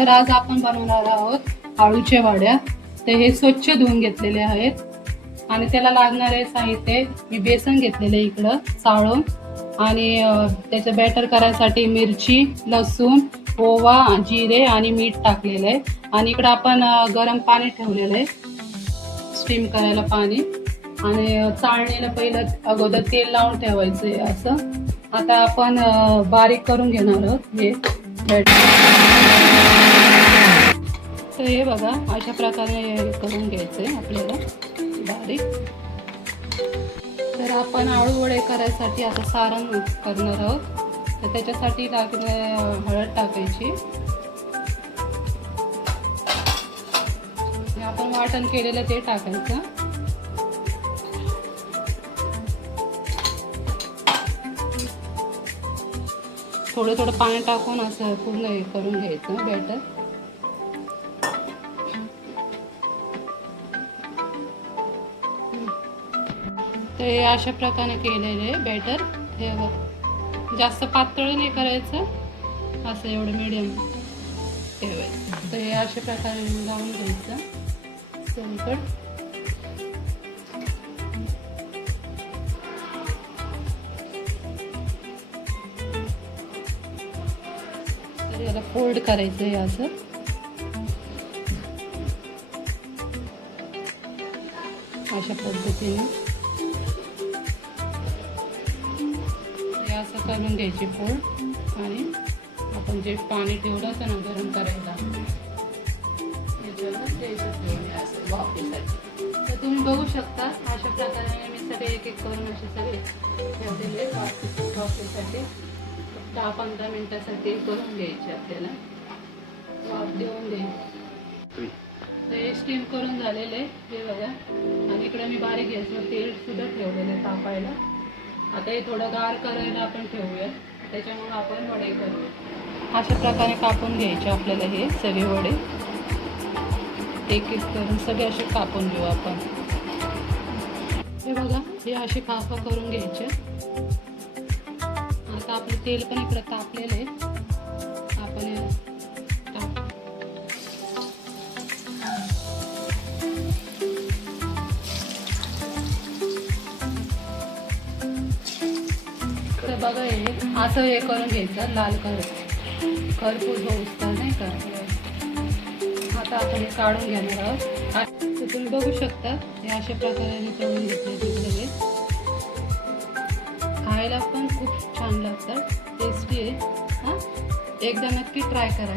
तर आज आपण बनवणार आहोत आळूचे वड्या. तर हे स्वच्छ धुवून घेतलेले आहेत आणि त्याला लागणारे साहित्य मी बेसन घेतलेले इकडं चाळून आणि त्याचं बॅटर करायसाठी मिरची, लसूण, ओवा, जिरे आणि मीठ टाकलेलं आहे. आणि इकडं आपण गरम पाणी ठेवलेलं आहे स्टीम करायला पाणी. आणि चाळणीला पहिलं अगोदर तेल लावून ठेवायचं आहे असं. आता आपण बारीक करून घेणार आहोत हे बॅटर. तर हे बघा अशा प्रकारे करून घ्यायचं आहे आपल्याला बारीक. तर आपण आळू वडे करायसाठी आता सारण करणार आहोत. तर त्याच्यासाठी हळद टाकायची. आपण वाटण केलेलं ते टाकायचं. थोडं थोडं पाणी टाकून असं पूर्ण हे करून घ्यायचं बॅटर. तर हे अशा प्रकारे केलेले बॅटर. हे जास्त पातळ नाही करायचं, असं एवढं मीडियम ठेवायचं. तर हे अशा प्रकारे लावून घ्यायचं सगळीकडे. तर याला फोल्ड करायचं आहे असं. अशा पद्धतीने असं करून घ्यायची फोल्ड. आणि आपण जे पाणी ठेवलं होतं ना गरम करायला असं वाफेसाठी. तर तुम्ही बघू शकता अशा प्रकारे मी सगळे एक एक करून असे सगळे ठेवलेले वाफेसाठी. 10-15 मिनिटासाठी करून घ्यायचे आपल्याला, वाफ देऊन द्यायची. तर हे स्टीम करून झालेले हे बघा. आणि इकडे मी बारीक गॅसवर तेल सुद्धा ठेवलेलं तापायला. आता हे थोडं गार करायला आपण ठेवूया, त्याच्यामुळे आपण वडे करूया. अशा प्रकारे कापून घ्यायचे आपल्याला हे सगळे वडे. एक एक करून सगळे असे कापून घेऊ आपण. हे बघा हे असे कापा करून घ्यायचे. आता आपलं तेल पण इकडं तापलेलं आहे. आपण बघा हे असं हे करून घ्यायचं लाल खरपूस होऊस तर नाही का. आता आपण हे काढून घेणार आहोत. तर तुम्ही बघू शकता हे अशा प्रकारे करून घेतले सगळे. खायला पण खूप छान लागतात, टेस्टी आहे. एकदा नक्की ट्राय करा.